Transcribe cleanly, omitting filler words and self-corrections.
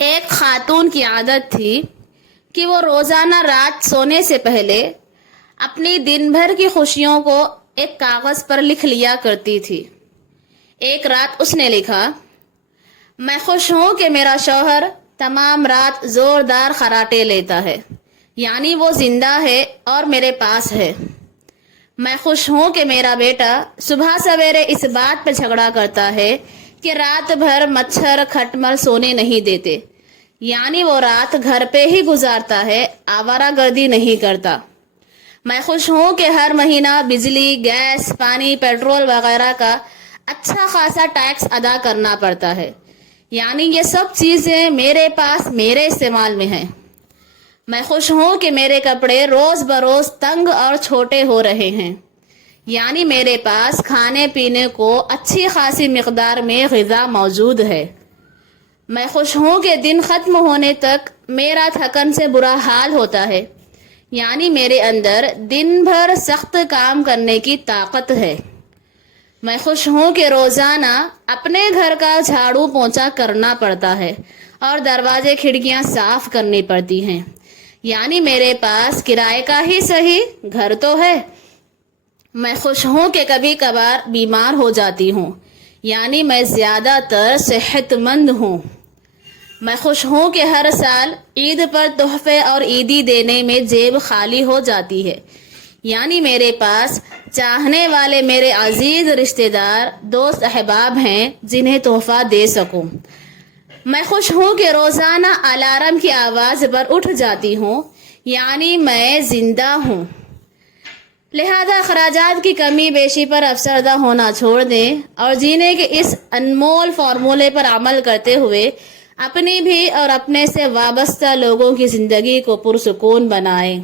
ایک خاتون کی عادت تھی کہ وہ روزانہ رات سونے سے پہلے اپنی دن بھر کی خوشیوں کو ایک کاغذ پر لکھ لیا کرتی تھی۔ ایک رات اس نے لکھا، میں خوش ہوں کہ میرا شوہر تمام رات زوردار خراٹے لیتا ہے، یعنی وہ زندہ ہے اور میرے پاس ہے۔ میں خوش ہوں کہ میرا بیٹا صبح سویرے اس بات پر جھگڑا کرتا ہے کہ رات بھر مچھر کھٹمل سونے نہیں دیتے، یعنی وہ رات گھر پہ ہی گزارتا ہے، آوارہ گردی نہیں کرتا۔ میں خوش ہوں کہ ہر مہینہ بجلی، گیس، پانی، پیٹرول وغیرہ کا اچھا خاصا ٹیکس ادا کرنا پڑتا ہے، یعنی یہ سب چیزیں میرے پاس میرے استعمال میں ہیں۔ میں خوش ہوں کہ میرے کپڑے روز بروز تنگ اور چھوٹے ہو رہے ہیں، یعنی میرے پاس کھانے پینے کو اچھی خاصی مقدار میں غذا موجود ہے۔ میں خوش ہوں کہ دن ختم ہونے تک میرا تھکن سے برا حال ہوتا ہے، یعنی میرے اندر دن بھر سخت کام کرنے کی طاقت ہے۔ میں خوش ہوں کہ روزانہ اپنے گھر کا جھاڑو پونچھا کرنا پڑتا ہے اور دروازے کھڑکیاں صاف کرنی پڑتی ہیں، یعنی میرے پاس کرائے کا ہی صحیح گھر تو ہے۔ میں خوش ہوں کہ کبھی کبھار بیمار ہو جاتی ہوں، یعنی میں زیادہ تر صحت مند ہوں۔ میں خوش ہوں کہ ہر سال عید پر تحفے اور عیدی دینے میں جیب خالی ہو جاتی ہے، یعنی میرے پاس چاہنے والے میرے عزیز رشتہ دار، دوست احباب ہیں جنہیں تحفہ دے سکوں۔ میں خوش ہوں کہ روزانہ الارم کی آواز پر اٹھ جاتی ہوں، یعنی میں زندہ ہوں۔ لہذا اخراجات کی کمی بیشی پر افسردہ ہونا چھوڑ دیں اور جینے کے اس انمول فارمولے پر عمل کرتے ہوئے اپنی بھی اور اپنے سے وابستہ لوگوں کی زندگی کو پرسکون بنائیں۔